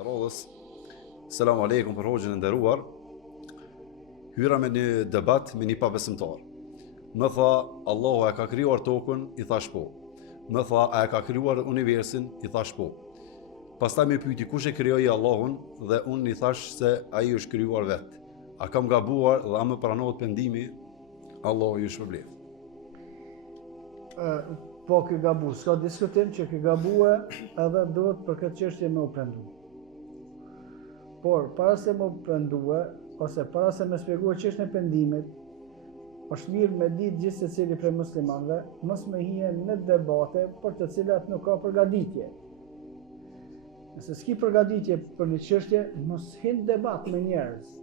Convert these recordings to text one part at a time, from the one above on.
të rodhës. Selam aleikum për hoxhën e nderuar. Hyra me një debat me një pabesimtar. Më tha, Allahu e ka krijuar tokën, i thash po. Më tha, a e ka krijuar universin, i thash po. Pastaj më pyeti kush e krijoi Allahun dhe unë i thash se ai është krijuar vetë. A kam gabuar dhe a më pranohet pendimi? Allahu ju shpërblet. Po ky gabu, s'ka diskutim që ky gabue edhe duhet për këtë çështje me u pendu. Por para se me u pendue ose para se me shpjegoj çështjen e pendimit, është mirë me ditë gjithë secili prej muslimanëve mos me hije në debate për të cilat nuk ka përgatitje. Nëse s'ki përgatitje për një çështje, mos hin debat me njerëz.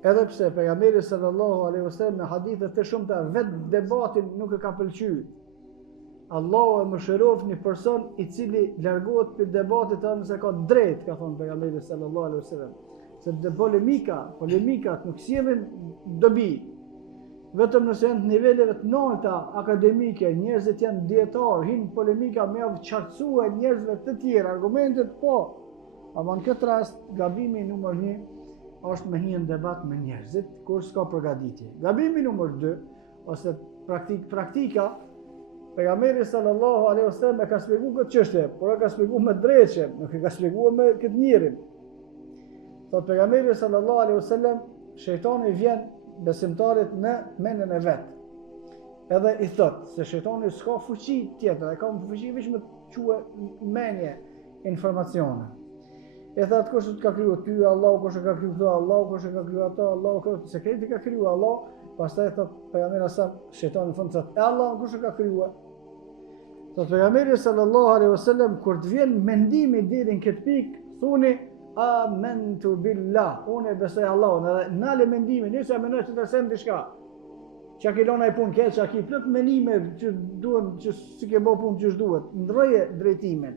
Edhe pse pejgamberi sallallahu alaihi wasallam në hadithe të shumta vetë debatin nuk e ka pëlqyer. Allahu e mëshiroft një person i cili largohet për debatit nëse ka drejt, ka thonë pejgamberi sallallahu alaihi wasallam. Se polemikat nuk sjellin dobi. Vetëm nëse janë të niveleve të larta akademike, njerëzit janë dietar, hin polemika me qartësue njerëzve të tjerë, argumentet po. Ama në këtë rast gabimi numër 1 është me hyrë në debat me njerëzit kur s'ka përgatitje. Gabimi numër 2 ose praktika pejgamberi sallallahu alaihi wasallam e ka shpjeguar këtë çështje, por e ka shpjeguar me drejtshë, nuk e ka shpjeguar me këtë njërin. Thot pejgamberi sallallahu alaihi wasallam, shejtani vjen besimtarit në mendjen e vet. Edhe i thot se shejtani s'ka fuqi tjetër, ka fuqi vetëm me çuë mendje informacione. E thot kush të ka krijuar ty, Allahu, kush e ka krijuar Allahu, kush e ka krijuar ato, Allahu, kush sekreti ka krijuar Allahu. Pastaj thot pejgamberi sa shejtani fund thot Allah kush e ka krijuar. Thot pejgamberi sallallahu alaihi wasallam kur të vjen mendimi deri në këtë pikë, thuni amantu billah, unë besoj Allahun, edhe nale mendimin, nëse mendoj se të them diçka. Çka ke lënë ai punë keq, çka ke plot mendime që duhen që si ke bë punë që duhet, ndroje drejtimin.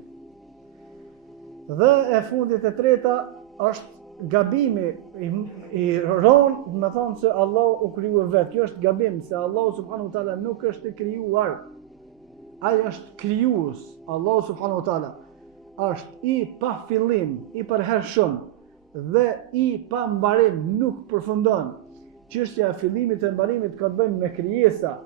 Dhe e fundit e treta është gabimi i ron, me thonë se Allah u krijua vetë. Kjo është gabim, se Allah subhanahu wa taala nuk është i krijuar. Ai është krijues. Allah subhanahu wa taala është i pa fillim, i përhershëm dhe i pa mbarim, nuk përfundon. Çështja e fillimit e mbarimit ka të bëjë me krijesa.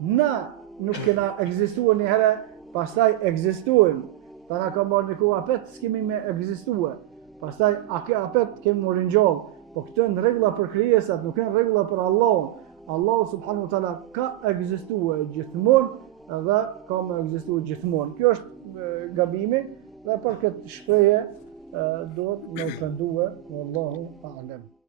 Na nuk kena ekzistuar një herë, pastaj ekzistojmë. Ta na ka marrë një kohë apet, s'kemi me ekzistuar. Pastaj apet kemi më ringjall, po këto janë rregulla për krijesat, nuk janë rregulla për Allahun. Allahu subhanahu wa taala ka ekzistuar gjithmonë dhe ka më ekzistuar gjithmonë. Kjo është gabimi dhe për këtë shprehje duhet me u pendue, wallahu a'lam.